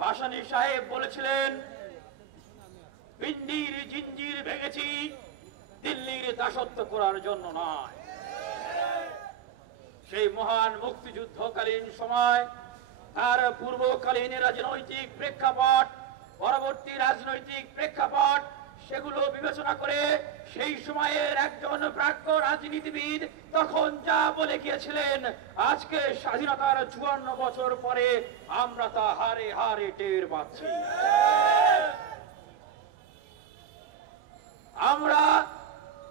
ভাসানী সাহেব বলেছিলেন, পিন্ডির জিঞ্জির ভেঙেছি দিল্লির দাসত্ব করার জন্য নয়। সেই মহান মুক্তিযুদ্ধকালীন সময় তার পূর্বকালীন রাজনৈতিক প্রেক্ষাপট, পরবর্তী রাজনৈতিক প্রেক্ষাপট, সেগুলো বিবেচনা করে সেই সময়ের একজন প্রাজ্ঞ রাজনীতিবিদ তখন যা বলে গিয়েছিলেন, আজকে স্বাধীনতার 54 বছর পরে আমরা তা হারে হারে টের পাচ্ছি। আমরা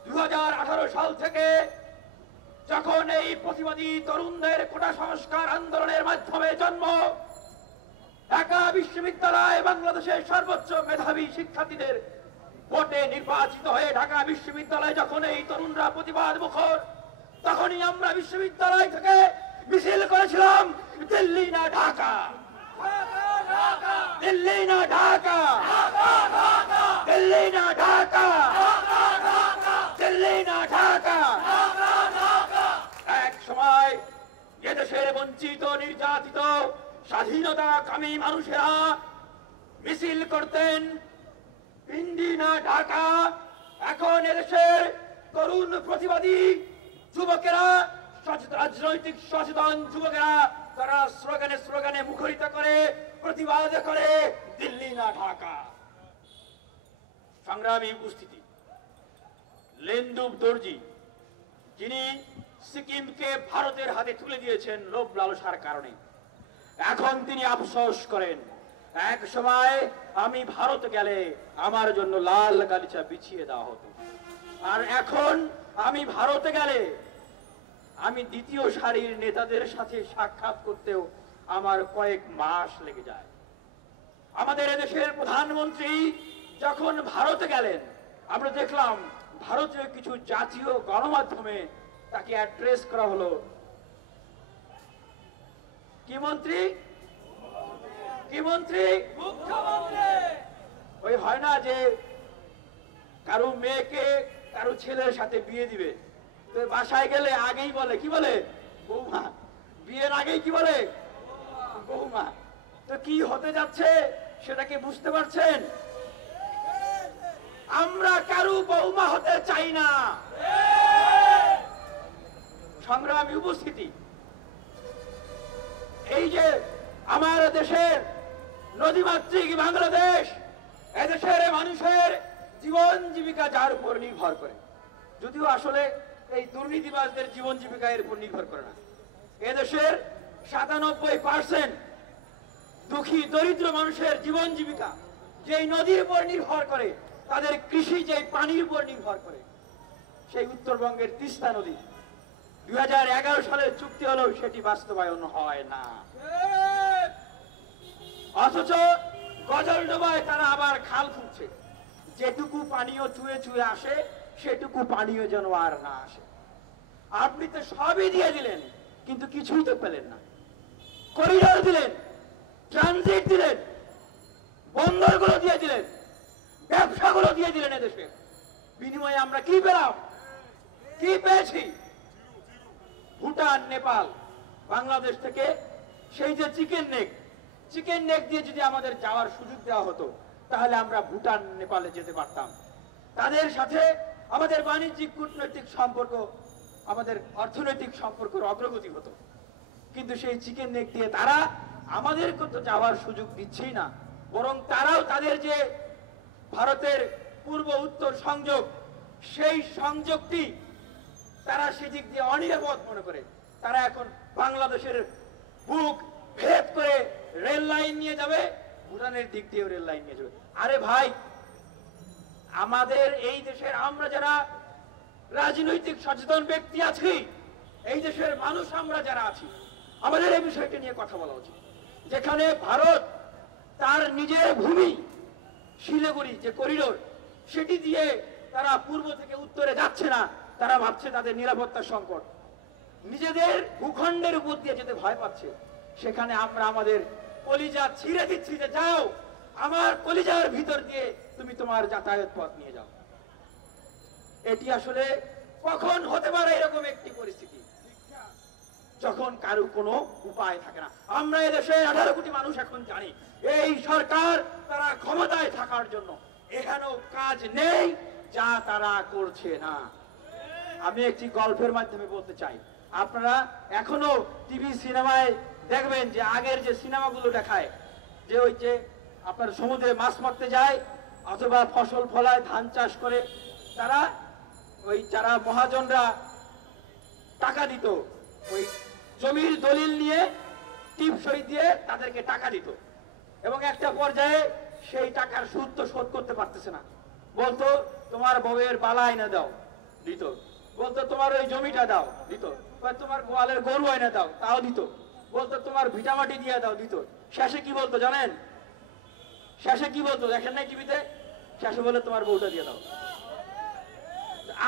2018 সাল থেকে যখন এই প্রতিবাদী তরুণদের কোটা সংস্কার আন্দোলনের মাধ্যমে জন্ম, ঢাকা বিশ্ববিদ্যালয় বাংলাদেশের সর্বোচ্চ মেধাবী শিক্ষার্থীদের ভোটে নির্বাচিত হয়ে ঢাকা বিশ্ববিদ্যালয়ে যখন এই তরুণরা প্রতিবাদ মুখর, তখনই আমরা বিশ্ববিদ্যালয় থেকে মিছিল করেছিলাম, দিল্লি না ঢাকা, দিল্লি না ঢাকা, দিল্লি না ঢাকা, দিল্লি না ঢাকা। এক সময় এদেশের বঞ্চিত, নির্যাতিত, স্বাধীনতা কামী মানুষেরা মিছিল করতেন, পিন্ডি না ঢাকা। এখন এদেশের তরুণ প্রতিবাদী যুবকেরা, রাজনৈতিক সচেতন যুবকেরা, তারা স্লোগানে স্লোগানে মুখরিত করে, প্রতিবাদ করে, দিল্লি না ঢাকা। সংগ্রামী উপস্থিতি, লেন্দুব দর্জি, যিনি সিকিমকে ভারতের হাতে তুলে দিয়েছেন লোভ লালসার কারণে, এখন তিনি আফসোস করেন, এক সময় আমি ভারত গেলে আমার জন্য লাল গালিচা বিছিয়ে দেওয়া হতো, আর এখন আমি ভারতে গেলে আমি দ্বিতীয় সারির নেতাদের সাথে সাক্ষাৎ করতেও আমার কয়েক মাস লেগে যায়। আমাদের এদেশের প্রধানমন্ত্রী যখন ভারতে গেলেন, আমরা দেখলাম ভারতীয় কিছু জাতীয় গণমাধ্যমে তাকে অ্যাড্রেস করা হলো, কি মন্ত্রী, কি মন্ত্রী, মুখ্যমন্ত্রী। ওই হয় না যে কারো মেয়েকে কারো ছেলের সাথে বিয়ে দিবে, তো বাসায় গেলে আগেই বলে, কি বলে, বৌমা। বিয়ের আগেই কি বলে, বৌমা। তো কি হতে যাচ্ছে সেটা কি বুঝতে পারছেন? আমরা কারো বৌমা হতে চাই না। সংগ্রামী উপস্থিতি, এই যে আমার দেশের নদীমাতৃক বাংলাদেশ, এদেশের মানুষের জীবন জীবিকা যার উপর নির্ভর করে, যদিও আসলে এই দুর্নীতিবাজদের জীবন জীবিকা এর উপর নির্ভর করে না। এদেশের 97% দুঃখী দরিদ্র মানুষের জীবন জীবিকা যেই নদীর উপর নির্ভর করে, তাদের কৃষি যেই পানির উপর নির্ভর করে, সেই উত্তরবঙ্গের তিস্তা নদী 2011 সালের চুক্তি হলেও সেটি বাস্তবায়ন হয় না। অথচ গজলডোবায় তারা আবার খাল খুঁজছে, যেটুকু পানীয় চুয়ে চুয়ে আসে সেটুকু পানীয় যেন আর না আসে। আপনি তো সবই দিয়ে দিলেন, কিন্তু কিছুই তো পেলেন না। করিডোর দিলেন, ট্রানজিট দিলেন, বন্দরগুলো দিয়ে দিলেন, ব্যবসাগুলো দিয়ে দিলেন, এদেশে বিনিময়ে আমরা কি পেলাম, কি পেয়েছি? ভুটান, নেপাল, বাংলাদেশ থেকে সেই যে চিকেন নেক দিয়ে যদি আমাদের যাওয়ার সুযোগ দেওয়া হতো, তাহলে আমরা ভুটান, নেপালে যেতে পারতাম। তাদের সাথে আমাদের বাণিজ্যিক, কূটনৈতিক সম্পর্ক, আমাদের অর্থনৈতিক সম্পর্কের অগ্রগতি হতো। কিন্তু সেই চিকেন নেক দিয়ে তারা আমাদেরকে তো যাওয়ার সুযোগ দিচ্ছেই না, বরং তারাও তাদের যে ভারতের পূর্ব উত্তর সংযোগ, সেই সংযোগটি তারা সেদিক দিয়ে অনিরাপদ মনে করে। তারা এখন বাংলাদেশের বুক ভেদ করে রেল লাইন নিয়ে যাবে, ভুটানের দিক দিয়ে রেল লাইন নিয়ে যাবে। আরে ভাই, আমাদের এই দেশের আমরা যারা রাজনৈতিক সচেতন ব্যক্তি আছি, এই দেশের মানুষ আমরা যারা আছি, আমাদের এই বিষয়টি নিয়ে কথা বলা উচিত। যেখানে ভারত তার নিজের ভূমি শিলিগুড়ি যে করিডোর, সেটি দিয়ে তারা পূর্ব থেকে উত্তরে যাচ্ছে না, তারা ভাবছে তাদের নিরাপত্তা সংকট, নিজেদের ভূখণ্ডের উপর দিয়ে যেতে ভয় পাচ্ছে। সেখানে আমরা আমাদের কলিজা ছিঁড়ে দিচ্ছি যে যাও, আমার কলিজার ভিতর দিয়ে তুমি তোমার যাতায়াত পথ নিয়ে যাও। এটি আসলে কখন হতে পারে এরকম একটি পরিস্থিতি? যখন কারো কোনো উপায় থাকে না। আমরা এদেশে 18 কোটি মানুষ এখন জানি এই সরকার তারা ক্ষমতায় থাকার জন্য এখানেও কাজ নেই যা তারা করছে না। আমি একটি গল্পের মাধ্যমে বলতে চাই, আপনারা এখনো টিভি সিনেমায় দেখবেন যে আগের যে সিনেমাগুলো দেখায় যে ওই যে আপনার সমুদ্রে মাছ মারতে যায় অথবা ফসল ফলায় ধান চাষ করে, তারা ওই যারা মহাজনরা টাকা দিত ওই জমির দলিল নিয়ে টিপ সই দিয়ে তাদেরকে টাকা দিত এবং একটা পর্যায়ে সেই টাকার সুদ তো শোধ করতে পারতেছে না, বলতো তোমার বউয়ের বালা এনে দাও, দিত। বলতো তোমার ওই জমিটা দাও, দিত। তোমার গোয়ালের গরু এনে দাও, তাও দিত। বলতো তোমার ভিটামাটি দিয়ে দাও, দিত। শেষে কি বলতো জানেন? শেষে কি বলতো দেখেন নাই টিভিতে? শেষে বলে তোমার বউটা দিয়ে দাও।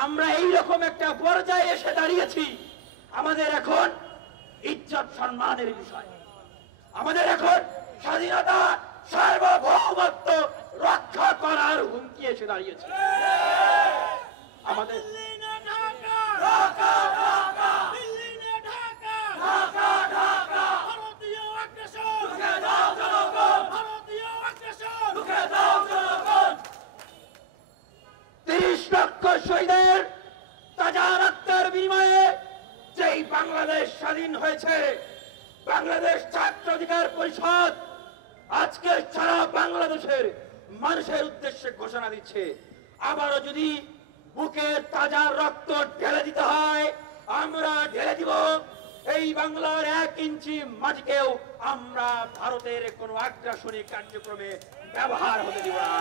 আমরা এইরকম একটা পর্যায়ে এসে দাঁড়িয়েছি, আমাদের এখন ইজ্জত সম্মানের বিষয়, আমাদের এখন স্বাধীনতা সার্বভৌমত্ব রক্ষা করার হুমকি এসে দাঁড়িয়েছে। আমাদের শহীদের তাজা রক্তের বিনিময়ে যেই বাংলাদেশ স্বাধীন হয়েছে, বাংলাদেশ ছাত্র অধিকার পরিষদ আজকে সারা বাংলাদেশের মানুষের উদ্দেশ্যে ঘোষণা দিচ্ছে, আবারও যদি বুকে তাজা রক্ত ঢেলে দিতে হয় আমরা ঢেলে দিব। এই বাংলার 1 ইঞ্চি মাটিকেও আমরা ভারতের কোন আগ্রাসনী কার্যক্রমে ব্যবহার হতে দিব না।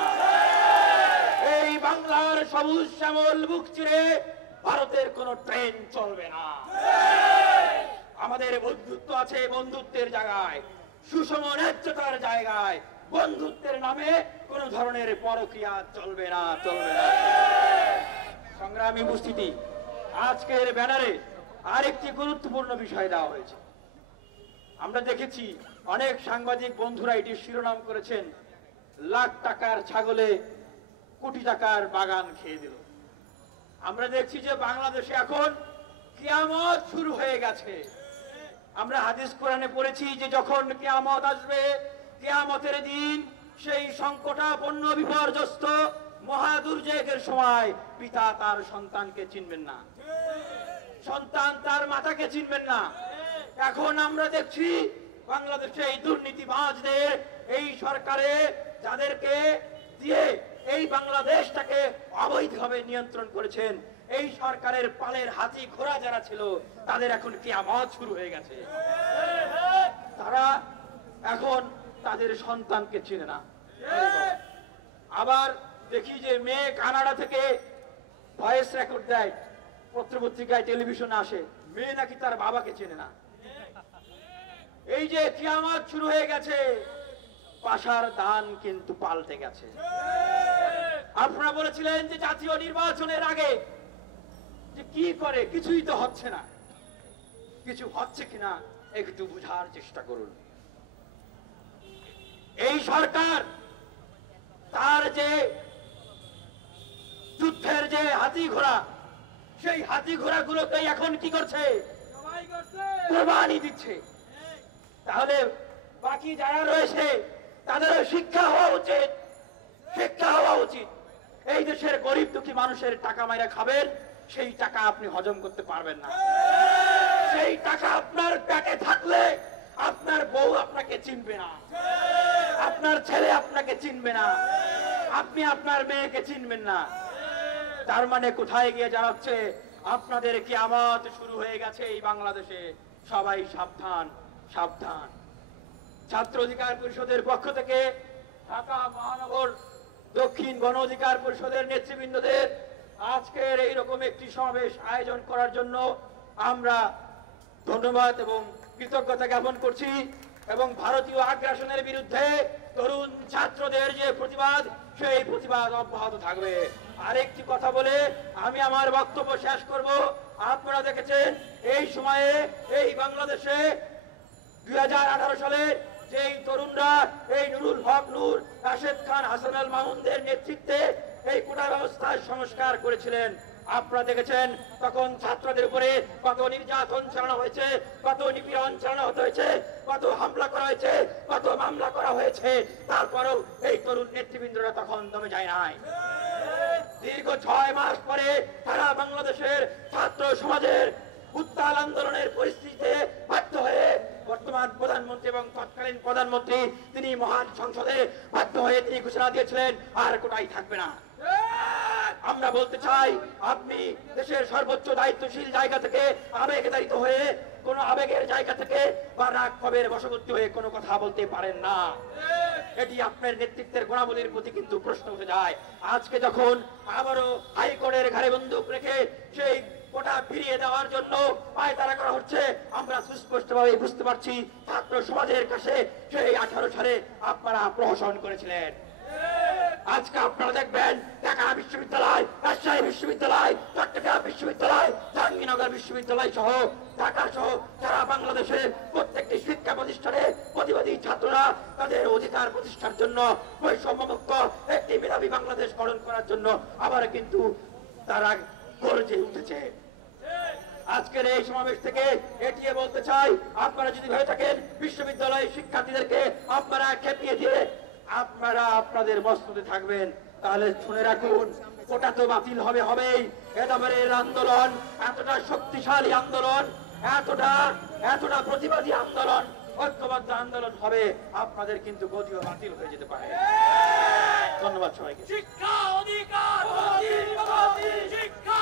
এই বাংলার সবুজ শ্যামল বুক চিরে ভারতের কোন ট্রেন চলবে না। আমাদের বন্ধুত্ব আছে বন্ধুত্বের জায়গায়, সুষম ন্যায্যতার জায়গায়। বন্ধুত্বের নামে কোন ধরনের পরকীয়া চলবে না, চলবে না। সংগ্রামী উপস্থিতি, আজকের ব্যানারে আরেকটি গুরুত্বপূর্ণ বিষয় দেওয়া হয়েছে। আমরা দেখেছি অনেক সাংবাদিক বন্ধুরা এটি শিরোনাম করেছেন, লাখ টাকার ছাগলে কোটি টাকার বাগান খেয়ে দিল। আমরা দেখছি যে বাংলাদেশে এখন কিয়ামত শুরু হয়ে গেছে। আমরা হাদিস কোরআনে পড়েছি যে যখন কিয়ামত আসবে, কিয়ামতের দিন সেই সংকটাপন্ন বিপর্যস্ত মহা দুর্যোগের সময় পিতা তার সন্তানকে চিনবেন না, সন্তান তার মাতাকে চিনবেন না। এখন আমরা দেখছি বাংলাদেশে এই দুর্নীতিবাজদের, এই সরকারে যাদেরকে দিয়ে এই বাংলাদেশটাকে অবৈধভাবে নিয়ন্ত্রণ করেছেন, এই সরকারের পালের হাতি ঘোড়া যারা ছিল তাদের এখন কিয়ামত শুরু হয়ে গেছে। তারা এখন তাদের সন্তানকে চিনে না। আবার দেখি যে মেয়ে কানাডা থেকে ভয়েস রেকর্ড দেয়, পত্রপত্রিকায় টেলিভিশনে আসে, মেয়ে নাকি তার বাবাকে চেনে না। এই যে কিয়ামত শুরু হয়ে গেছে, পাশার দান কিন্তু পাল্টে গেছে। আপনারা বলেছিলেন যে জাতীয় নির্বাচনের আগে যে কি করে, কিছুই তো হচ্ছে না, কিছু হচ্ছে কিনা একটু বুঝার চেষ্টা করুন। এই সরকার তার যে যুদ্ধের যে হাতি ঘোড়া, সেই হাতি ঘোড়া গুলোকে এখন কি করছে? কোরবানি দিচ্ছে। তাহলে বাকি যারা রয়েছে তাদেরও শিক্ষা হওয়া উচিত, শিক্ষা হওয়া উচিত। এই দেশের গরিব দুঃখী মানুষের টাকা মাইরা খাবেন, সেই টাকা আপনি হজম করতে পারবেন না। সেই টাকা আপনার পেটে থাকলে আপনার বউ আপনাকে চিনবে না, আপনার ছেলে আপনাকে চিনবে না, আপনি আপনার মেয়েকে চিনবেন না। তার মানে কোথায় গিয়ে দাঁড়াচ্ছে? আপনাদের কিয়ামত শুরু হয়ে গেছে এই বাংলাদেশে। সবাই সাবধান, সাবধান। ছাত্র অধিকার পরিষদের পক্ষ থেকে ঢাকা মহানগর দক্ষিণ গণ অধিকার পরিষদের নেতৃবৃন্দদের আজকের এইরকম একটি সমাবেশ আয়োজন করার জন্য আমরা ধন্যবাদ এবং কৃতজ্ঞতা জ্ঞাপন করছি। এবং ভারতীয় আগ্রাসনের বিরুদ্ধে তরুণ ছাত্রদের যে প্রতিবাদ, সেই প্রতিবাদ অব্যাহত থাকবে। আরেকটি কথা বলে আমি আমার বক্তব্য শেষ করব। আপনারা দেখেছেন এই সময়ে এই বাংলাদেশে 2018 সালে যেই তরুণরা এই নুরুল হক নূর, রাশেদ খান, হাসান আল মামুনদের নেতৃত্বে এই কোটা ব্যবস্থার সংস্কার করেছিলেন, আপনারা দেখেছেন তখন ছাত্রদের উপরে কত নির্যাতন চালানো হয়েছে, কত নিপীড়ন চালানো হয়েছে, কত হামলা করা হয়েছে, কত মামলা করা হয়েছে। তারপরেও এই তরুণ নেতৃবৃন্দরা তখন দমে যায় নাই। দীর্ঘ 6 মাস পরে সারা বাংলাদেশের ছাত্র সমাজের উত্তাল আন্দোলনের পরিস্থিতিতে বাধ্য হয়ে বর্তমান প্রধানমন্ত্রী এবং তৎকালীন প্রধানমন্ত্রী তিনি মহান সংসদে বাধ্য হয়ে তিনি ঘোষণা দিয়েছিলেন আর কোটাই থাকবে না। আমরা বলতে চাই, আপনি দেশের সর্বোচ্চ দায়িত্বশীল জায়গা থেকে আবেগতাড়িত হয়ে, কোন আবেগের জায়গা থেকে বা রাগ ক্ষোভের বশবর্তী হয়ে কোনো কথা বলতে পারেন না। এটি আপনার নেতৃত্বের গুণাবলীর প্রতি কিন্তু প্রশ্ন উঠে যায়। আজকে যখন আবারও হাইকোর্টের ঘাড়ে বন্দুক রেখে সেই কোটা ফিরিয়ে দেওয়ার জন্য পায়তারা করা হচ্ছে, আমরা সুস্পষ্টভাবে বুঝতে পারছি ছাত্র সমাজের কাছে সেই 18 সালে আপনারা প্রহসন করেছিলেন। আজকে আপনারা দেখবেন ঢাকা বিশ্ববিদ্যালয়, রাজশাহী বিশ্ববিদ্যালয়, চট্টগ্রাম বিশ্ববিদ্যালয়, জাহাঙ্গীরনগর বিশ্ববিদ্যালয় সহ ঢাকা সহ সারা বাংলাদেশের প্রত্যেকটি শিক্ষা প্রতিষ্ঠানে প্রতিবাদী ছাত্ররা তাদের অধিকার প্রতিষ্ঠার জন্য বৈষম্যমুক্ত একটি মেধাবী বাংলাদেশ গঠন করার জন্য আবার কিন্তু তারা গর্জে উঠেছে। আজকের এই সমাবেশ থেকে এটিয়ে বলতে চাই, আপনারা যদি ভেবে থাকেন বিশ্ববিদ্যালয়ের শিক্ষার্থীদেরকে আপনারা খেপিয়ে দিয়ে আপনারা আপনাদের মস্ততে থাকবেন, তাহলে শুনে রাখুন কোটা তো বাতিল হবেই। এবারের আন্দোলন এতটা শক্তিশালী আন্দোলন, এতটা প্রতিবাদী আন্দোলন, ঐক্যবদ্ধ আন্দোলন হবে, আপনাদের কিন্তু গতিও বাতিল হয়ে যেতে পারে। ধন্যবাদ সবাইকে। শিক্ষা অধিকার, শিক্ষা